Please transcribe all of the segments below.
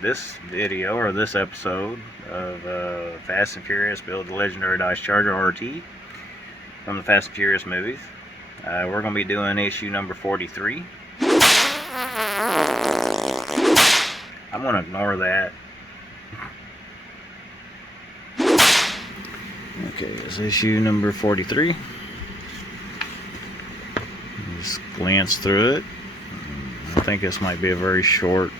this video, or this episode of Fast and Furious Build the Legendary Dodge Charger RT from the Fast and Furious movies. We're going to be doing issue number 43. I'm going to ignore that. Okay, it's issue number 43. Just glance through it. I think this might be a very short.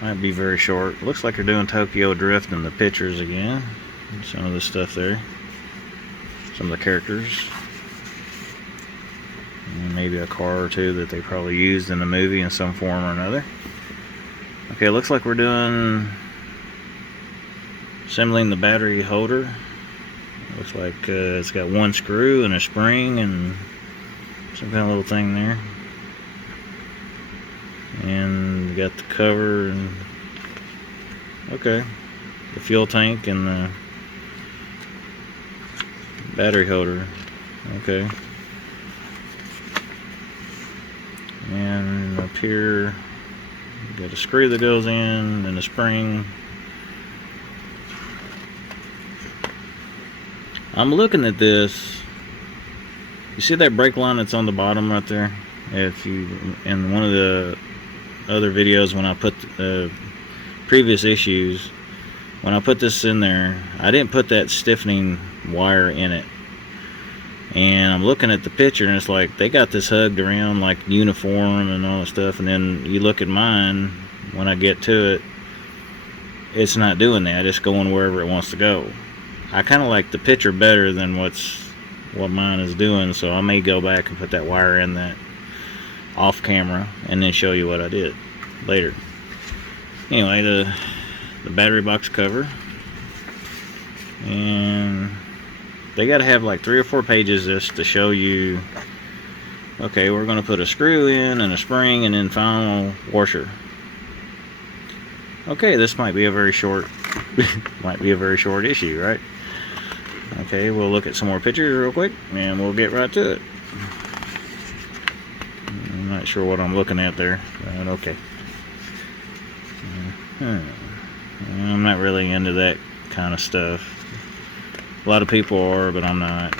Might be very short. Looks like they're doing Tokyo Drift in the pictures again. Some of the stuff there. Some of the characters. And maybe a car or two that they probably used in the movie in some form or another. Okay, looks like we're doing assembling the battery holder. Looks like it's got one screw and a spring and some kind of little thing there. And we got the cover and okay, the fuel tank and the battery holder. Okay. And up here we got a screw that goes in and a spring. I'm looking at this. You see that brake line that's on the bottom right there? If you, in one of the other videos when I put previous issues, when I put this in there, I didn't put that stiffening wire in it. And I'm looking at the picture and it's like they got this hugged around like uniform and all that stuff, and then you look at mine, when I get to it, it's not doing that. It's going wherever it wants to go. I kind of like the picture better than what mine is doing, so I may go back and put that wire in that off camera and then show you what I did later. Anyway, the battery box cover, and they got to have like 3 or 4 pages just to show you, okay, we're going to put a screw in and a spring and then final washer. Okay, this might be a very short issue, right? Okay, we'll look at some more pictures real quick and we'll get right to it. I'm not sure what I'm looking at there, but okay. I'm not really into that kind of stuff. A lot of people are, but I'm not.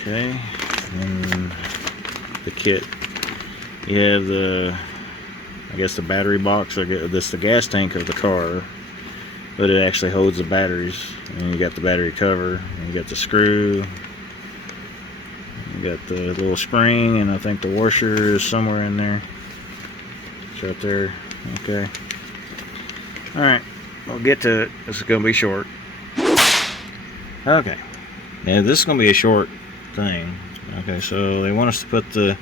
Okay, and the kit. You have the, I guess the battery box, or this the gas tank of the car, but it actually holds the batteries. And you got the battery cover, and you got the screw, you got the little spring, and I think the washer is somewhere in there. It's right there. Okay. Alright, we'll get to it. This is going to be short. Okay. Now this is going to be a short thing. Okay, so they want us to put the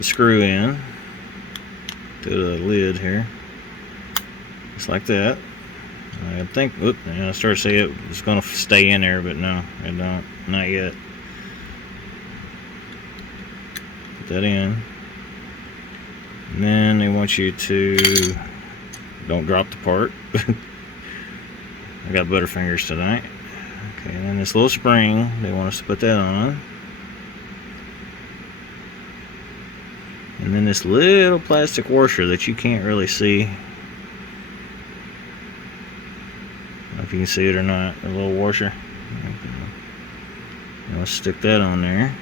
screw in to the lid here. Just like that. I think, I started to say it was going to stay in there, but no, it don't. Not yet. Put that in. And then they want you to don't drop the part. I got butterfingers tonight. Okay, and then this little spring, they want us to put that on. And then this little plastic washer that you can't really see. I don't know if you can see it or not, a little washer. Okay. Let's stick that on there.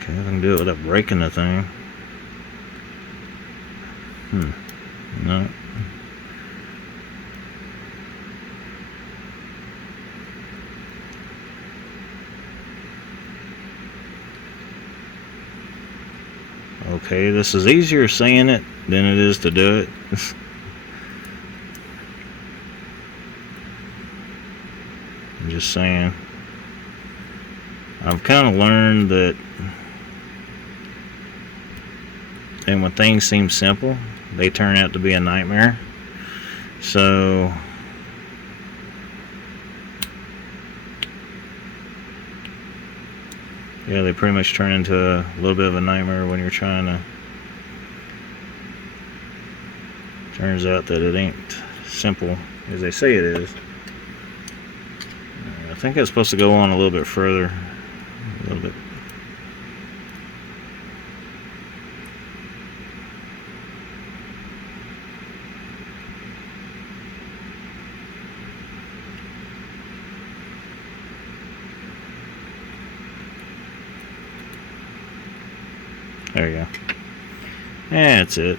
Okay, I can do it without breaking the thing. No. Okay, this is easier saying it than it is to do it. I'm just saying. I've kind of learned that, and when things seem simple, they turn out to be a nightmare. So Yeah, they pretty much turn into a little bit of a nightmare when you're trying to. Turns out that it ain't simple as they say it is. I think it's supposed to go on a little bit further. A little bit. There you go. That's it.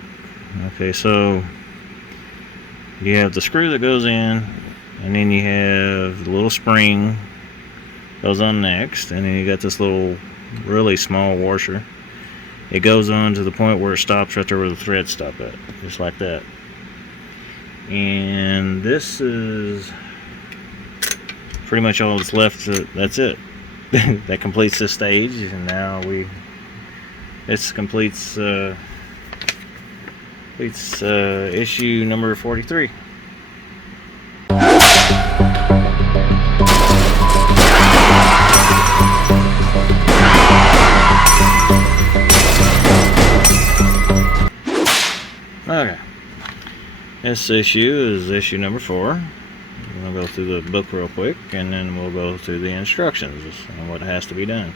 Okay, so you have the screw that goes in, and then you have the little spring goes on next, and then you got this little really small washer. It goes on to the point where it stops right there where the threads stop at, just like that. And this is pretty much all that's left. That's it. That completes this stage, and now this completes issue number 43. Okay, this issue is issue number 4. We'll go through the book real quick, and then we'll go through the instructions and what has to be done.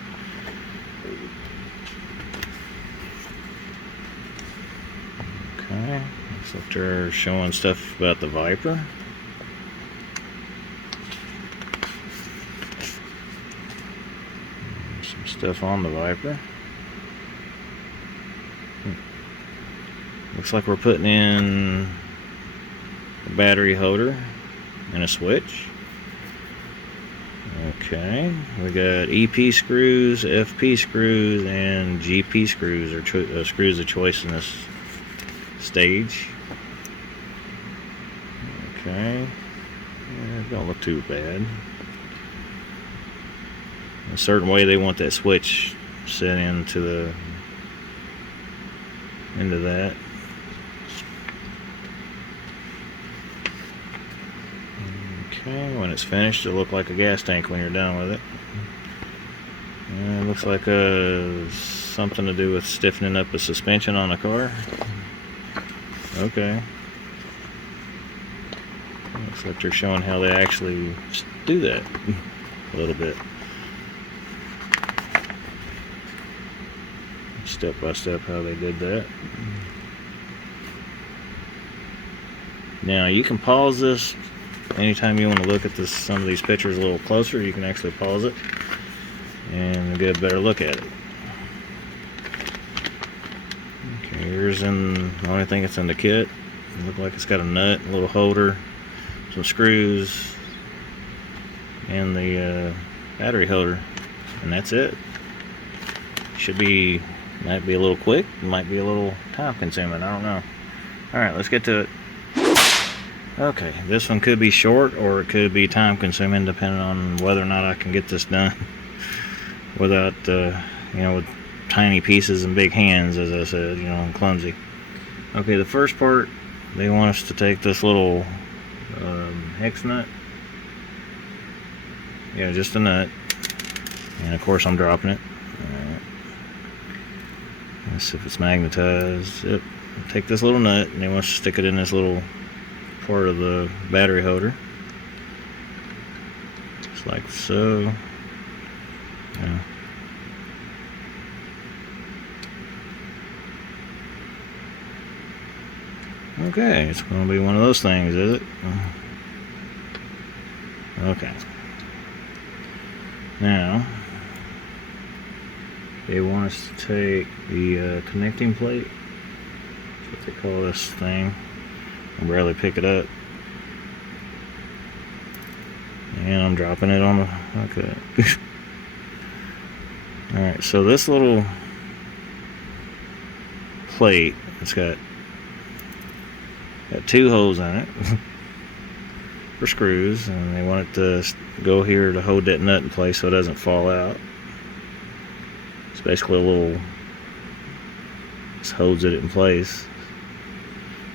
Okay, looks like they're showing stuff about the Viper. Some stuff on the Viper. Looks like we're putting in a battery holder and a switch. Okay, we got EP screws, FP screws, and GP screws, or screws of choice in this stage. Okay, yeah, don't look too bad. A certain way they want that switch set into that. Okay, when it's finished, it'll look like a gas tank when you're done with it. And it looks like something to do with stiffening up the suspension on a car. Okay. Looks like they're showing how they actually do that a little bit. Step by step how they did that. Now you can pause this anytime you want to look at some of these pictures a little closer. You can actually pause it and get a better look at it. Okay, here's the only thing that's in the kit. It looks like it's got a nut, a little holder, some screws, and the battery holder, and that's it. Might be a little quick, might be a little time consuming, I don't know. Alright, let's get to it. Okay, this one could be short or it could be time consuming depending on whether or not I can get this done without, with tiny pieces and big hands, as I said, and clumsy. Okay, the first part, they want us to take this little hex nut. Yeah, just a nut. And of course I'm dropping it. Alright. Let's see if it's magnetized. Yep. Take this little nut and they want us to stick it in this little part of the battery holder, just like so. Yeah. Okay, it's going to be one of those things, is it? Okay. Now they want us to take the connecting plate. That's what they call this thing. I barely pick it up, and I'm dropping it on the. Okay. All right. So this little plate, it's got 2 holes in it for screws, and they want it to go here to hold that nut in place so it doesn't fall out. It's basically a little. Just holds it in place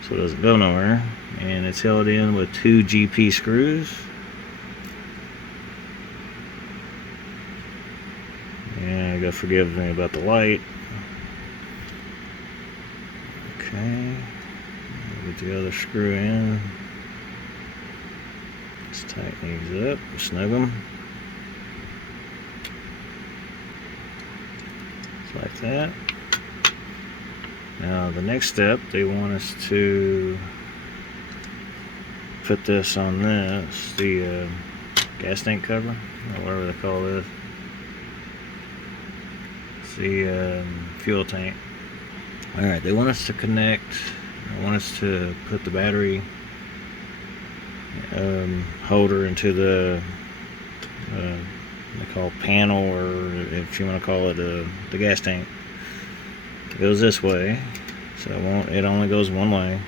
so it doesn't go nowhere, and it's held in with 2 GP screws. And You gotta forgive me about the light. Okay. Get the other screw in. Let's tighten these up, snug them. Just like that. Now the next step, they want us to put this on this, the gas tank cover, or whatever they call this. It's the fuel tank. Alright, they want us to connect, they want us to put the battery holder into the they call panel, or if you want to call it the gas tank. It goes this way, so it only goes one way.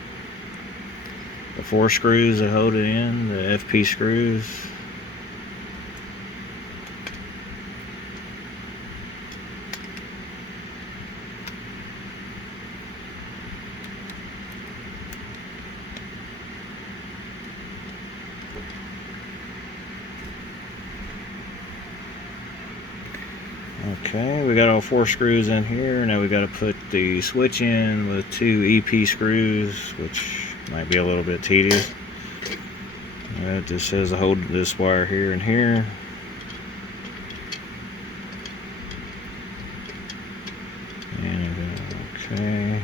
The 4 screws that hold it in, the FP screws. Okay, we got all 4 screws in here. Now we got to put the switch in with 2 EP screws, which might be a little bit tedious. It just says to hold this wire here and here. And okay.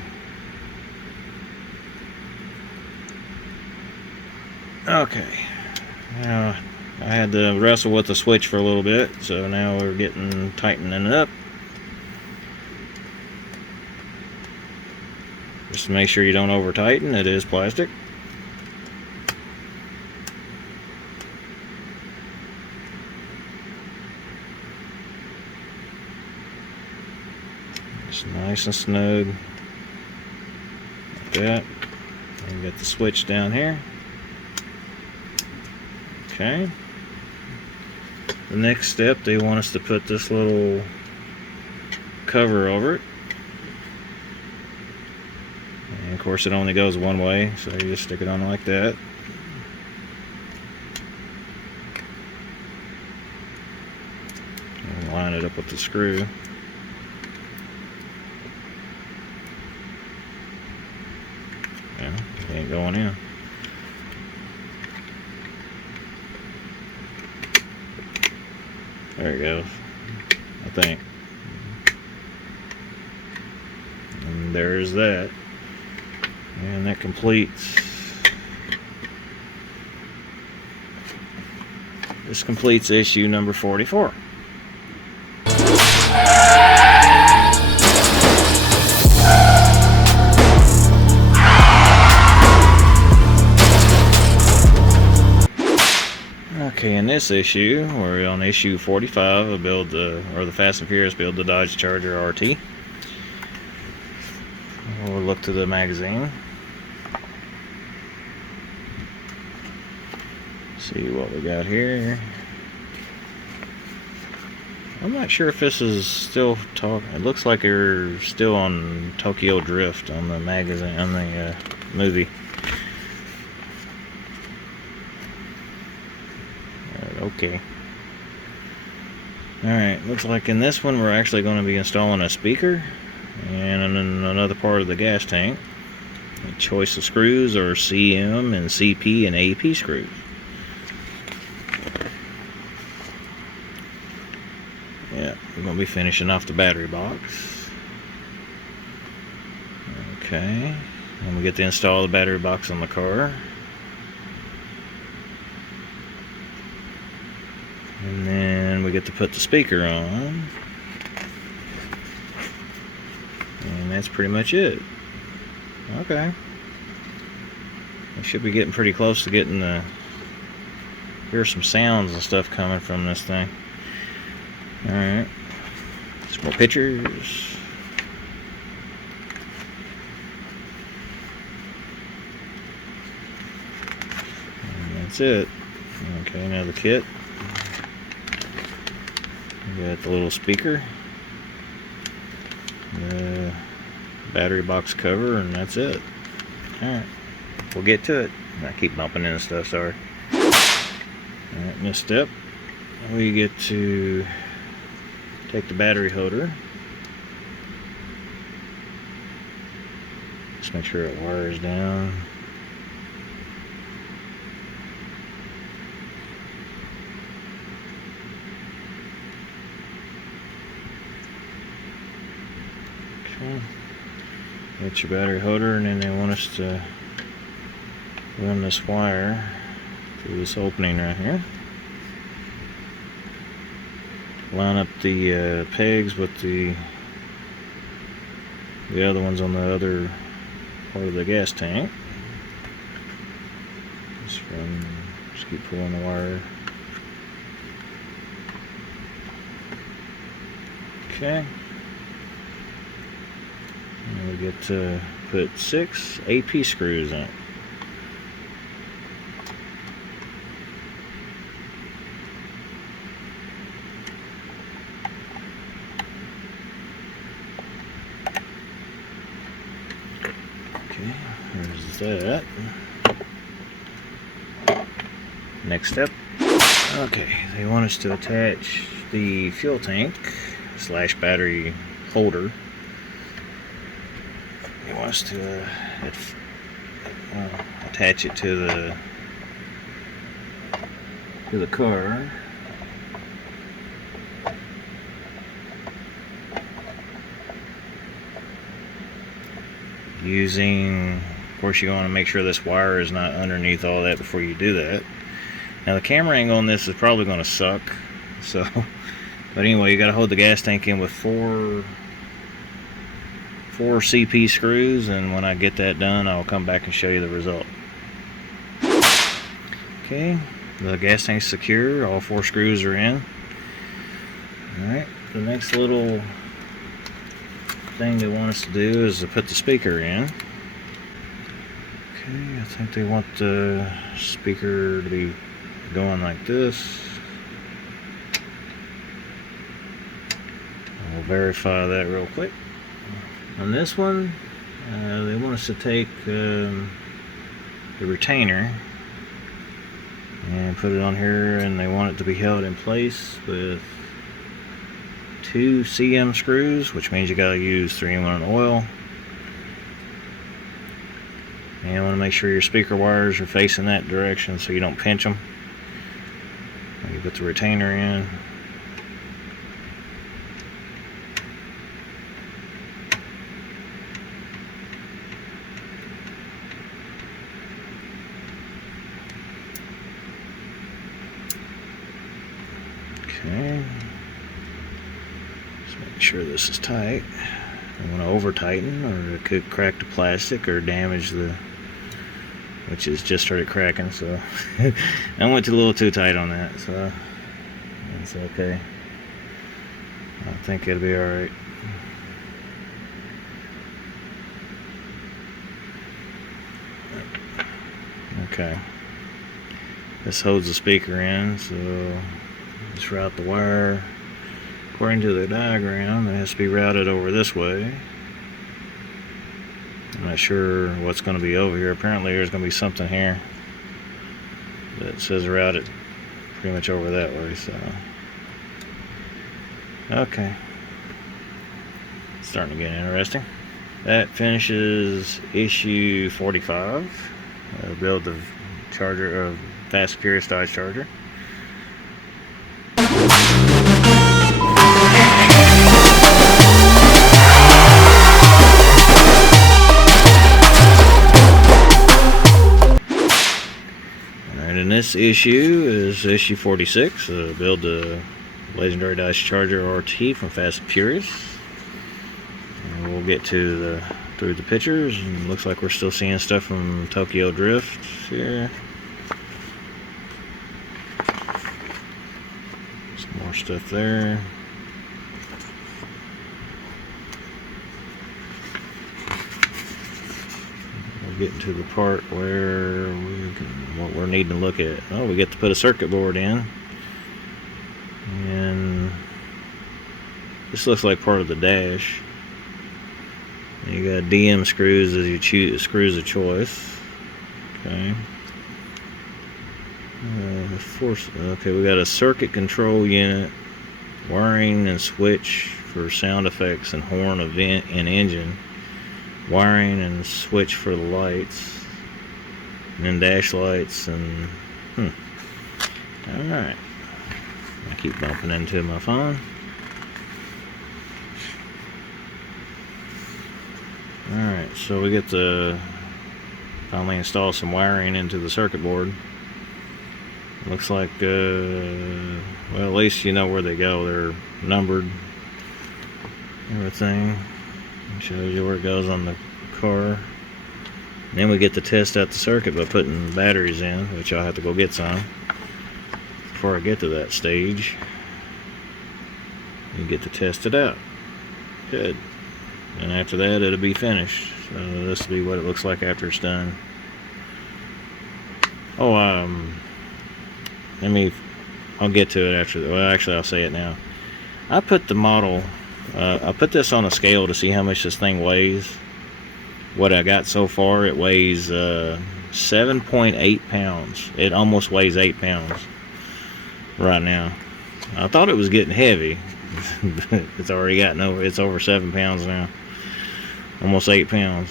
Okay. Now I had to wrestle with the switch for a little bit, so now we're tightening it up. Just to make sure you don't over tighten, it is plastic. It's nice and snug, like that. And get the switch down here. Okay. The next step, they want us to put this little cover over it. And of course it only goes one way, so you just stick it on like that. And line it up with the screw. Yeah, it ain't going in. There it goes, I think. And there's that. And that completes. This completes issue number 44. Okay, in this issue, we're on issue 45 of the Fast and Furious Build the Dodge Charger RT. We'll look to the magazine. See what we got here. I'm not sure if this is still it looks like they're still on Tokyo Drift on the magazine, on the movie. Okay. Alright, looks like in this one we're actually going to be installing a speaker, and in another part of the gas tank. A choice of screws are CM and CP and AP screws. Yeah, we're going to be finishing off the battery box. Okay, and we get to install the battery box on the car. And then we get to put the speaker on. And that's pretty much it. Okay. We should be getting pretty close to getting hear some sounds and stuff coming from this thing. Alright. Some more pictures. And that's it. Okay, now the kit. We got the little speaker, the battery box cover, and that's it. Alright, we'll get to it. I keep bumping into stuff, sorry. Alright, next step, we get to take the battery holder. Just make sure it wires down. Okay. Get your battery holder, and then they want us to run this wire through this opening right here. Line up the pegs with the other ones on the other part of the gas tank. Just keep pulling the wire. Okay. And we get to put 6 AP screws in it. Okay, there's that. Next step. Okay, they want us to attach the fuel tank / battery holder. They want us to attach it to the car. Using, of course, you want to make sure this wire is not underneath all that before you do that. Now the camera angle on this is probably going to suck, so but anyway, you got to hold the gas tank in with four CP screws, and when I get that done, I'll come back and show you the result. Okay, the gas tank's secure, all 4 screws are in. Alright, the next little thing they want us to do is to put the speaker in. Okay, I think they want the speaker to be going like this. I'll verify that real quick. On this one, they want us to take the retainer and put it on here, and they want it to be held in place with 2 CM screws, which means you gotta use 3-in-1 oil. And you want to make sure your speaker wires are facing that direction so you don't pinch them. You put the retainer in. Okay. Just make sure this is tight. I want to over tighten, or it could crack the plastic or damage the, which has just started cracking, so I went a little too tight on that, so that's okay. I think it'll be alright. Okay. This holds the speaker in, so just route the wire according to the diagram. It has to be routed over this way. I'm not sure what's going to be over here. Apparently there's going to be something here, but it says route it pretty much over that way, so okay. It's starting to get interesting. That finishes issue 45. Build the charger of Fast and Furious Dodge Charger. And this issue is issue 46. Build the legendary Dodge Charger RT from Fast and Furious. And we'll get to through the pictures, and looks like we're still seeing stuff from Tokyo Drift here. Some more stuff there. We're getting to the part where what we're needing to look at. Oh, we get to put a circuit board in, and this looks like part of the dash. You got DM screws as you choose screws of choice. Okay. Okay, we got a circuit control unit wiring and switch for sound effects and horn, event, and engine. Wiring and switch for the lights, and then dash lights, and alright. I keep bumping into my phone. Alright, so we get to finally install some wiring into the circuit board. Looks like, well, at least you know where they go. They're numbered. Everything. It shows you where it goes on the car. And then we get to test out the circuit by putting batteries in, which I'll have to go get some before I get to that stage. You get to test it out. Good. And after that, it'll be finished. So this will be what it looks like after it's done. Oh, I'll get to it after. Well, actually, I'll say it now. I put the model. I put this on a scale to see how much this thing weighs. What I got so far, it weighs 7.8 pounds. It almost weighs 8 pounds right now. I thought it was getting heavy. It's already gotten over. It's over 7 pounds now. Almost 8 pounds.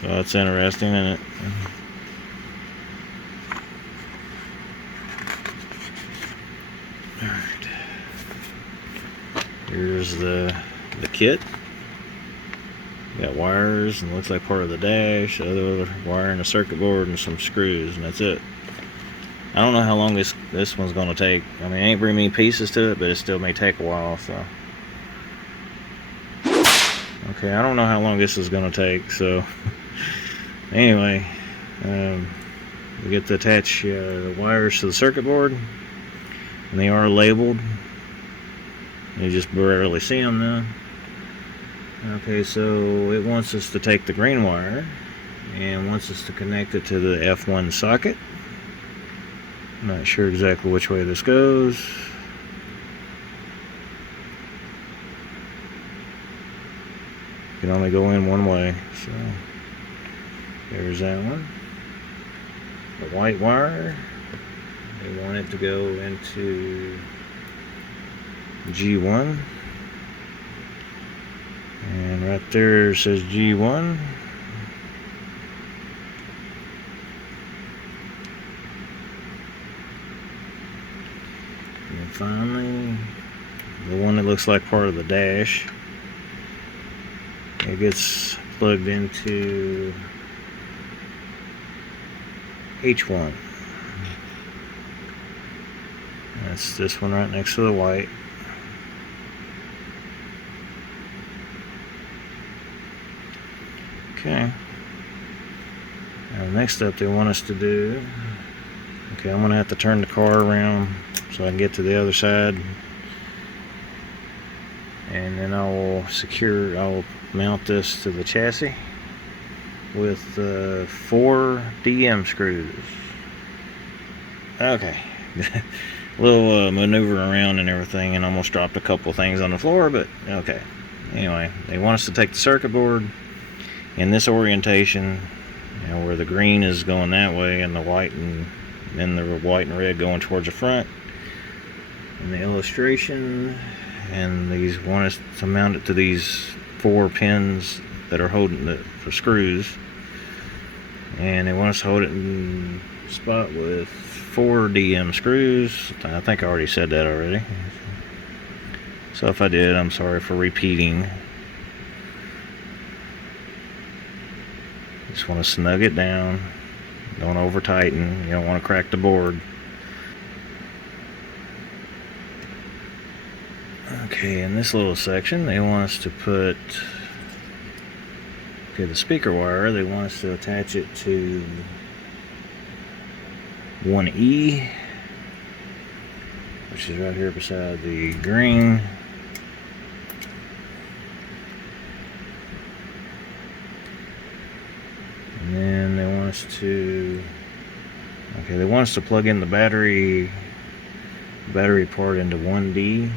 So that's interesting, isn't it? Alright. Here's the kit. Got wires, and looks like part of the dash, other wire in the circuit board, and some screws, and that's it. I don't know how long this one's going to take. I mean, it ain't very many pieces to it, but it still may take a while, so. Okay, I don't know how long this is going to take, so. Anyway, we get to attach the wires to the circuit board, and they are labeled. You just barely see them now. Okay, so it wants us to take the green wire and wants us to connect it to the F1 socket. I'm not sure exactly which way this goes. You can only go in one way, so there's that one. The white wire, they want it to go into G1. And right there it says G1. And finally, the one that looks like part of the dash, it gets plugged into H1. That's this one right next to the white. Okay. Now next up they want us to do, okay, I'm going to have to turn the car around so I can get to the other side, and then I'll mount this to the chassis with 4 DM screws. Okay. A little maneuver around and everything, and almost dropped a couple things on the floor, but okay. Anyway, they want us to take the circuit board in this orientation, you know, where the green is going that way and the white and then the white and red going towards the front. And the illustration, and these want us to mount it to these 4 pins that are holding the screws, and they want us to hold it in spot with 4 DM screws. I think I already said that already, so if I did, I'm sorry for repeating. Just want to snug it down. Don't over tighten. You don't want to crack the board. Okay, in this little section, they want us to put, okay, the speaker wire, they want us to attach it to 1E, which is right here beside the green. And then they want us to, okay, they want us to plug in the battery part into 1D.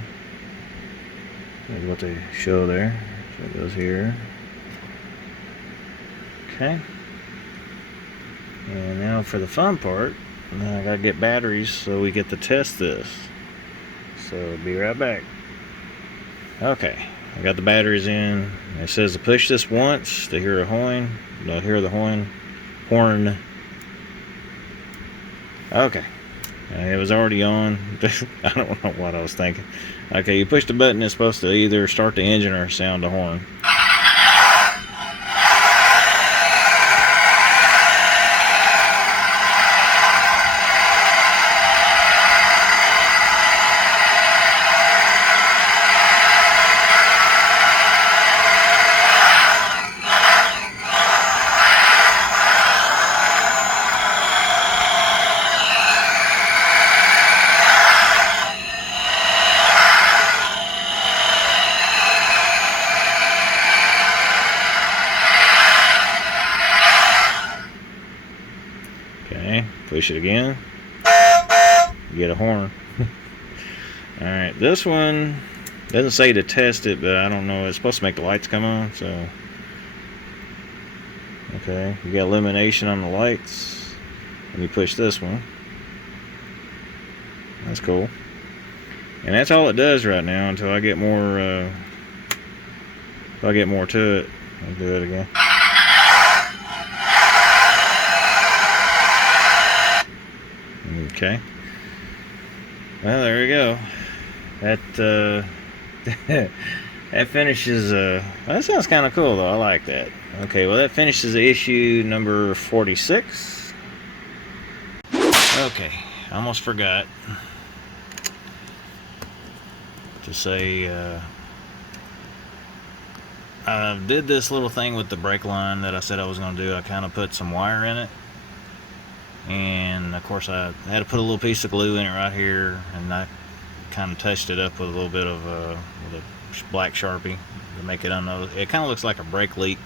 That's what they show there. So it goes here. Okay. And now for the fun part, I gotta get batteries so we get to test this. So be right back. Okay, I got the batteries in. It says to push this once to hear a horn. To hear the horn. Okay, it was already on. I don't know what I was thinking. Okay, you push the button. It's supposed to either start the engine or sound the horn. Okay, push it again. You get a horn. Alright, this one doesn't say to test it, but I don't know. It's supposed to make the lights come on, so. Okay, you got illumination on the lights. And you push this one. That's cool. And that's all it does right now until I get more, if I get more to it. I'll do it again. Okay. Well, there we go. That that finishes. Well, that sounds kind of cool though. I like that. Okay. Well, that finishes issue number 46. Okay. I almost forgot to say. I did this little thing with the brake line that I said I was going to do. I kind of put some wire in it. And of course I had to put a little piece of glue in it right here, and I kind of touched it up with a little bit of with a black Sharpie to make it unnoticed. It kind of looks like a brake leak,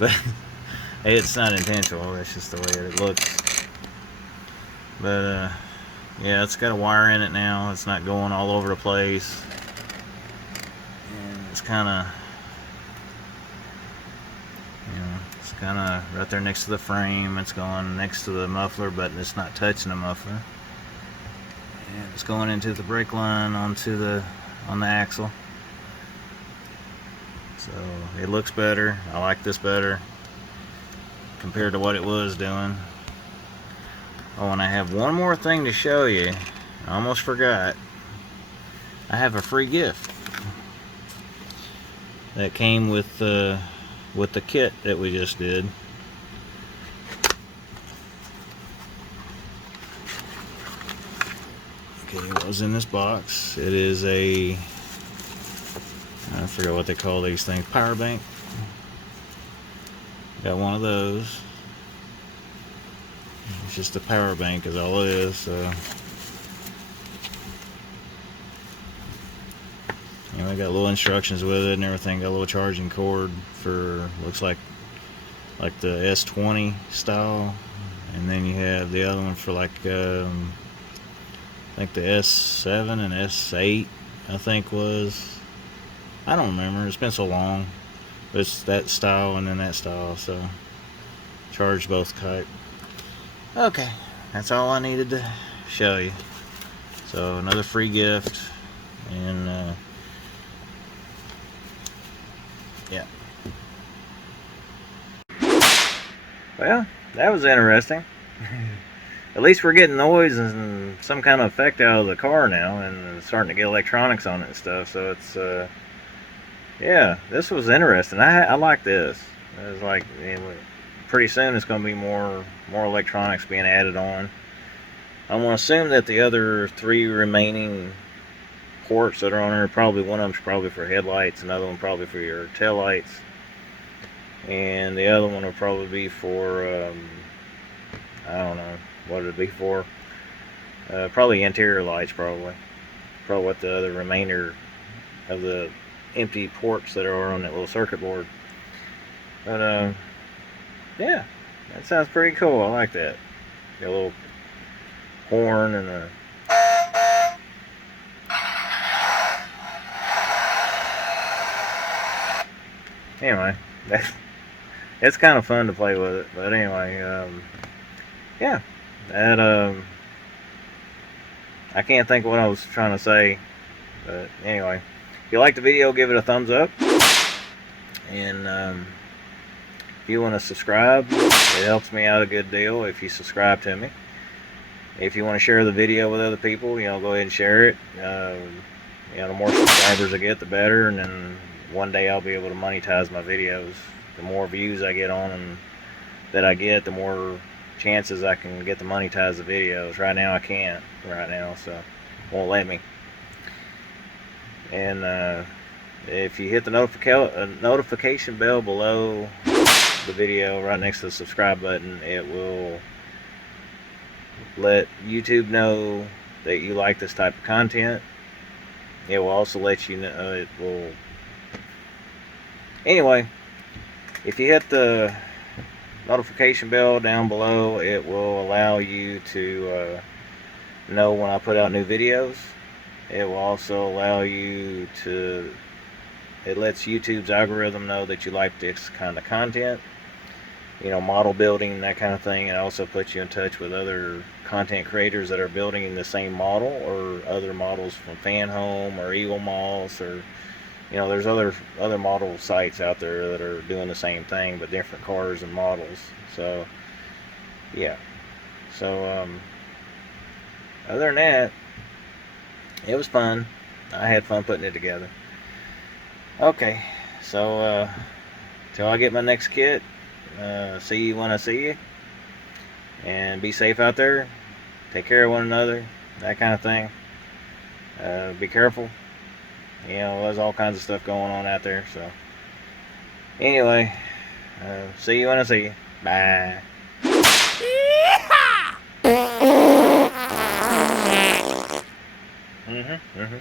but it's not intentional. That's just the way it looks. But yeah, it's got a wire in it now. It's not going all over the place, and it's kind of, it's kind of right there next to the frame. It's going next to the muffler, but it's not touching the muffler. And it's going into the brake line on the axle. So it looks better. I like this better compared to what it was doing. Oh, and I have one more thing to show you. I almost forgot. I have a free gift that came with the kit that we just did. Okay, what was in this box? It is I forget what they call these things. Power bank. Got one of those. It's just a power bank is all it is. So anyway, got little instructions with it and everything. Got a little charging cord for, looks like the S20 style, and then you have the other one for like I think the S7 and S8 I think was. I don't remember. It's been so long. But it's that style and then that style. So charge both type. Okay, that's all I needed to show you. So another free gift, and yeah. Well, that was interesting. At least we're getting noise and some kind of effect out of the car now, and starting to get electronics on it and stuff. So it's yeah, this was interesting. I like this. It's like, pretty soon it's going to be more electronics being added on. I'm going to assume that the other 3 remaining ports that are on there, probably one of them's probably for headlights, another one probably for your tail lights, and the other one will probably be for I don't know what it'd be for. Probably interior lights, probably what the other remainder of the empty ports that are on that little circuit board. But yeah, that sounds pretty cool. I like that. Got a little horn and a anyway, it's kind of fun to play with it. But anyway, yeah, that I can't think of what I was trying to say, but anyway, If you like the video, give it a thumbs up. And if you want to subscribe, it helps me out a good deal if you subscribe to me. If you want to share the video with other people, go ahead and share it. The more subscribers I get, the better. And then one day I'll be able to monetize my videos. The more views I get on them that I get, the more chances I can get to monetize the videos. Right now I can't. Right now, so it won't let me. And if you hit the notification bell below the video, right next to the subscribe button, it will let YouTube know that you like this type of content. It will also let you know, anyway, if you hit the notification bell down below, it will allow you to know when I put out new videos. It will also allow you to, it lets YouTube's algorithm know that you like this kind of content, model building, that kind of thing. It also puts you in touch with other content creators that are building the same model, or other models from Fanhome or Eagle Moss, or there's other model sites out there that are doing the same thing but different cars and models. So yeah, so other than that, it was fun. I had fun putting it together. Okay, so till I get my next kit, see you when I see you, and be safe out there. Take care of one another, that kind of thing. Be careful. There's all kinds of stuff going on out there. So anyway, see you when I see you. Bye. Mm-hmm.